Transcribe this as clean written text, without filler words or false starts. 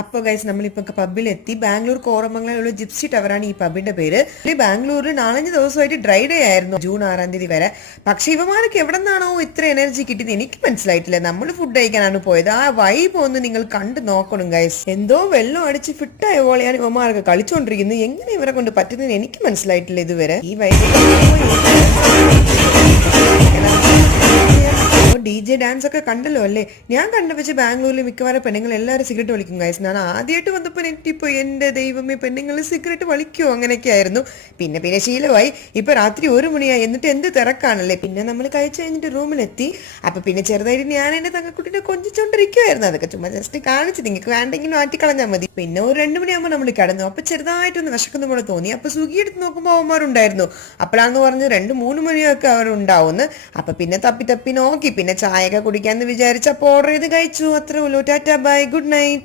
അപ്പൊ ഗൈസ് നമ്മളിപ്പോ പബ്ബിലെത്തി. ബാംഗ്ലൂർ കോറമംഗലുള്ള ജിപ്സി ടവറാണ് ഈ പബ്ബിന്റെ പേര്. ബാംഗ്ലൂരിൽ 4-5 ദിവസമായിട്ട് ഡ്രൈ ഡേ ആയിരുന്നു, ജൂൺ 6 വരെ. പക്ഷെ ഇവമാർക്ക് എവിടെ നിന്നാണോ ഇത്ര എനർജി കിട്ടിയത് എനിക്ക് മനസ്സിലായിട്ടില്ല. നമ്മൾ ഫുഡ് കഴിക്കാനാണ് പോയത്. ആ വൈബ് ഒന്ന് നിങ്ങൾ കണ്ടു നോക്കണം ഗൈസ്. എന്തോ വെള്ളം അടിച്ച് ഫിറ്റായ പോലെയാണ് ഇവമാർക്ക് കളിച്ചുകൊണ്ടിരിക്കുന്നത്. എങ്ങനെ ഇവരെ കൊണ്ട് പറ്റുന്നതെന്ന് എനിക്ക് മനസ്സിലായിട്ടില്ല ഇതുവരെ. ഈ വൈബ് DJ ഡാൻസ് ഒക്കെ കണ്ടല്ലോ അല്ലേ? ഞാൻ കണ്ട വെച്ച് ബാംഗ്ലൂരിൽ മിക്കവാറും പെണ്ണുങ്ങൾ എല്ലാവരും സിഗരറ്റ് വലിക്കും ഗൈസ്. ഞാൻ ആദ്യമായിട്ട് വന്നപ്പോൾ നെറ്റിപ്പോയി, എൻ്റെ ദൈവമേ പെണ്ണുങ്ങൾ സിഗരറ്റ് വലിക്കുമോ അങ്ങനെയൊക്കെ ആയിരുന്നു. പിന്നെ ശീലമായി. ഇപ്പൊ രാത്രി 1 മണിയായി, എന്നിട്ട് എന്ത് തിരക്കാണല്ലേ. പിന്നെ നമ്മൾ കഴിച്ചു കഴിഞ്ഞിട്ട് റൂമിലെത്തി. അപ്പൊ പിന്നെ ചെറുതായിട്ട് ഞാൻ എൻ്റെ തങ്കക്കുട്ടിനെ കൊഞ്ചിച്ചോണ്ടിരിക്കുവായിരുന്നു. അതൊക്കെ ചുമ്മാ ജസ്റ്റ് കാണിച്ചു, നിങ്ങൾക്ക് വേണ്ടെങ്കിലും മാറ്റിക്കളഞ്ഞാൽ മതി. പിന്നെ ഒരു 2 മണിയാകുമ്പോൾ നമ്മൾ കിടന്നു. അപ്പൊ ചെറുതായിട്ടൊന്ന് വിശക്കുന്ന പോലെ തോന്നി. അപ്പൊ സ്വിഗ്ഗി എടുത്ത് നോക്കുമ്പോൾ അവന്മാരുണ്ടായിരുന്നു. അപ്പോഴാന്ന് പറഞ്ഞ് 2-3 മണിയൊക്കെ അവരുണ്ടാവുന്നു. അപ്പൊ പിന്നെ തപ്പി നോക്കി. പിന്നെ ചായയൊക്കെ കുടിക്കാന്ന് വിചാരിച്ചപ്പോൾ ഓർഡർ ചെയ്ത് കഴിച്ചു. അത്രേ ഉള്ളൂ. Tata bye, good night.